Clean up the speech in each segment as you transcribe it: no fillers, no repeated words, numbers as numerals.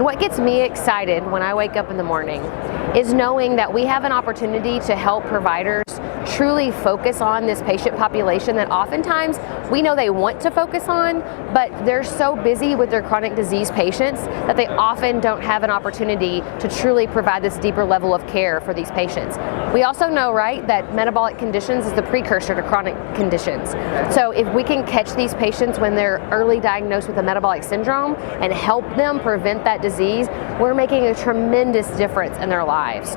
And what gets me excited when I wake up in the morning is knowing that we have an opportunity to help providers truly focus on this patient population that oftentimes we know they want to focus on, but they're so busy with their chronic disease patients that they often don't have an opportunity to truly provide this deeper level of care for these patients. We also know, right, that metabolic conditions is the precursor to chronic conditions. So if we can catch these patients when they're early diagnosed with a metabolic syndrome and help them prevent that disease, we're making a tremendous difference in their lives.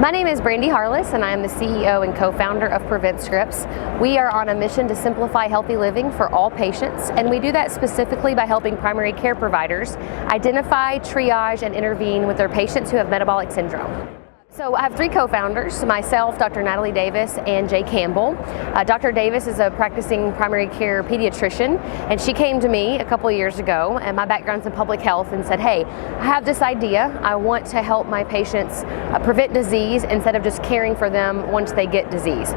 My name is Brandi Harless, and I am the CEO and co-founder of PreventScripts. We are on a mission to simplify healthy living for all patients, and we do that specifically by helping primary care providers identify, triage, and intervene with their patients who have metabolic syndrome. So I have three co-founders, myself, Dr. Natalie Davis, and Jay Campbell. Dr. Davis is a practicing primary care pediatrician, and she came to me a couple of years ago, and my background's in public health, and said, hey, I have this idea. I want to help my patients prevent disease instead of just caring for them once they get disease.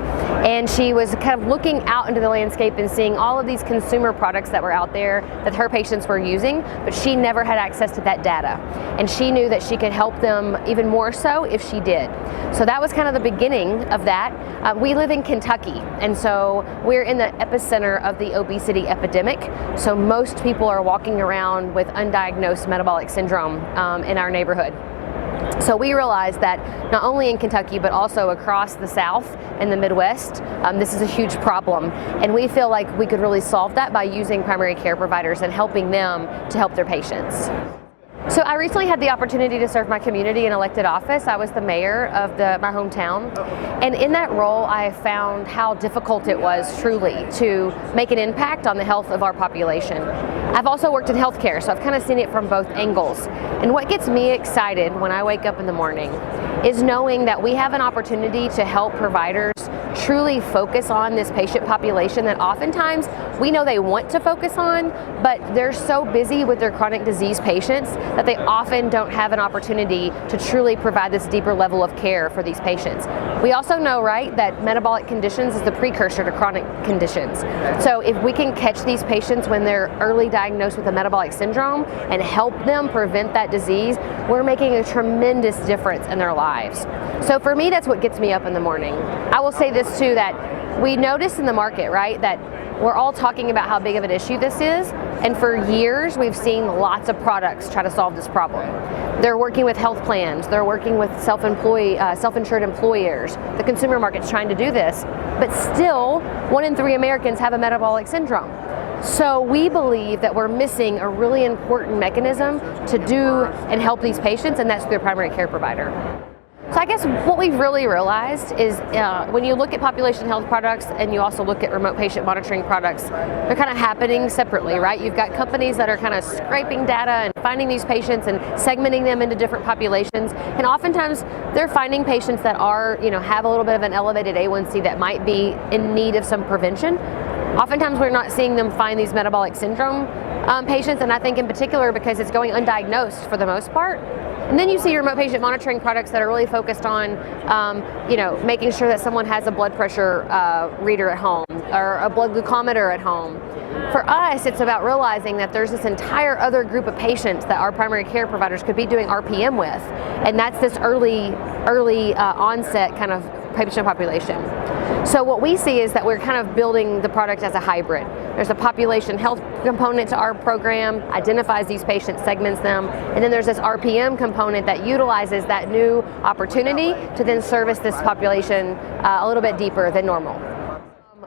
And she was kind of looking out into the landscape and seeing all of these consumer products that were out there that her patients were using, but she never had access to that data. And she knew that she could help them even more so if she did. So that was kind of the beginning of that. We live in Kentucky, and so we're in the epicenter of the obesity epidemic. So most people are walking around with undiagnosed metabolic syndrome in our neighborhood. So we realized that not only in Kentucky, but also across the South and the Midwest, this is a huge problem. And we feel like we could really solve that by using primary care providers and helping them to help their patients. So I recently had the opportunity to serve my community in elected office. I was the mayor of my hometown. And in that role, I found how difficult it was truly to make an impact on the health of our population. I've also worked in healthcare, so I've kind of seen it from both angles. And what gets me excited when I wake up in the morning is knowing that we have an opportunity to help providers truly focus on this patient population that oftentimes we know they want to focus on, but they're so busy with their chronic disease patients that they often don't have an opportunity to truly provide this deeper level of care for these patients. We also know, right, that metabolic conditions is the precursor to chronic conditions. So if we can catch these patients when they're early diagnosed with a metabolic syndrome and help them prevent that disease, we're making a tremendous difference in their lives. So for me, that's what gets me up in the morning. I will say this too, that we notice in the market, right, that we're all talking about how big of an issue this is, and for years we've seen lots of products try to solve this problem. They're working with health plans, they're working with self-insured employers. The consumer market's trying to do this, but still 1 in 3 Americans have a metabolic syndrome. So we believe that we're missing a really important mechanism to do and help these patients, and that's through a primary care provider. So I guess what we've really realized is when you look at population health products and you also look at remote patient monitoring products, they're kind of happening separately, right? You've got companies that are kind of scraping data and finding these patients and segmenting them into different populations. And oftentimes they're finding patients that are, have a little bit of an elevated A1C that might be in need of some prevention. Oftentimes we're not seeing them find these metabolic syndrome patients, and I think in particular because it's going undiagnosed for the most part. And then you see remote patient monitoring products that are really focused on, making sure that someone has a blood pressure reader at home or a blood glucometer at home. For us, it's about realizing that there's this entire other group of patients that our primary care providers could be doing RPM with, and that's this early onset kind of patient population. So what we see is that we're kind of building the product as a hybrid. There's a population health component to our program, identifies these patients, segments them, and then there's this RPM component that utilizes that new opportunity to then service this population a little bit deeper than normal.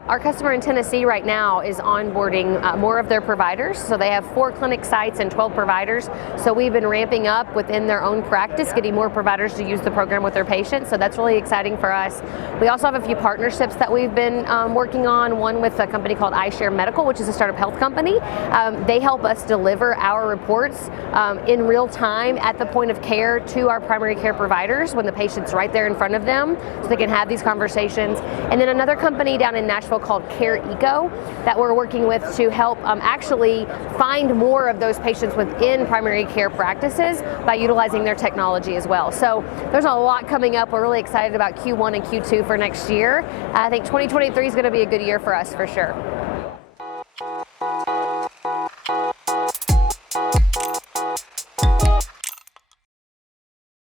Our customer in Tennessee right now is onboarding more of their providers. So they have 4 clinic sites and 12 providers. So we've been ramping up within their own practice, getting more providers to use the program with their patients. So that's really exciting for us. We also have a few partnerships that we've been working on. One with a company called iShare Medical, which is a StartUpHealth company. They help us deliver our reports in real time at the point of care to our primary care providers when the patient's right there in front of them, so they can have these conversations. And then another company down in Nashville Nashville called Care Eco that we're working with to help actually find more of those patients within primary care practices by utilizing their technology as well. So there's a lot coming up. We're really excited about Q1 and Q2 for next year. I think 2023 is going to be a good year for us for sure.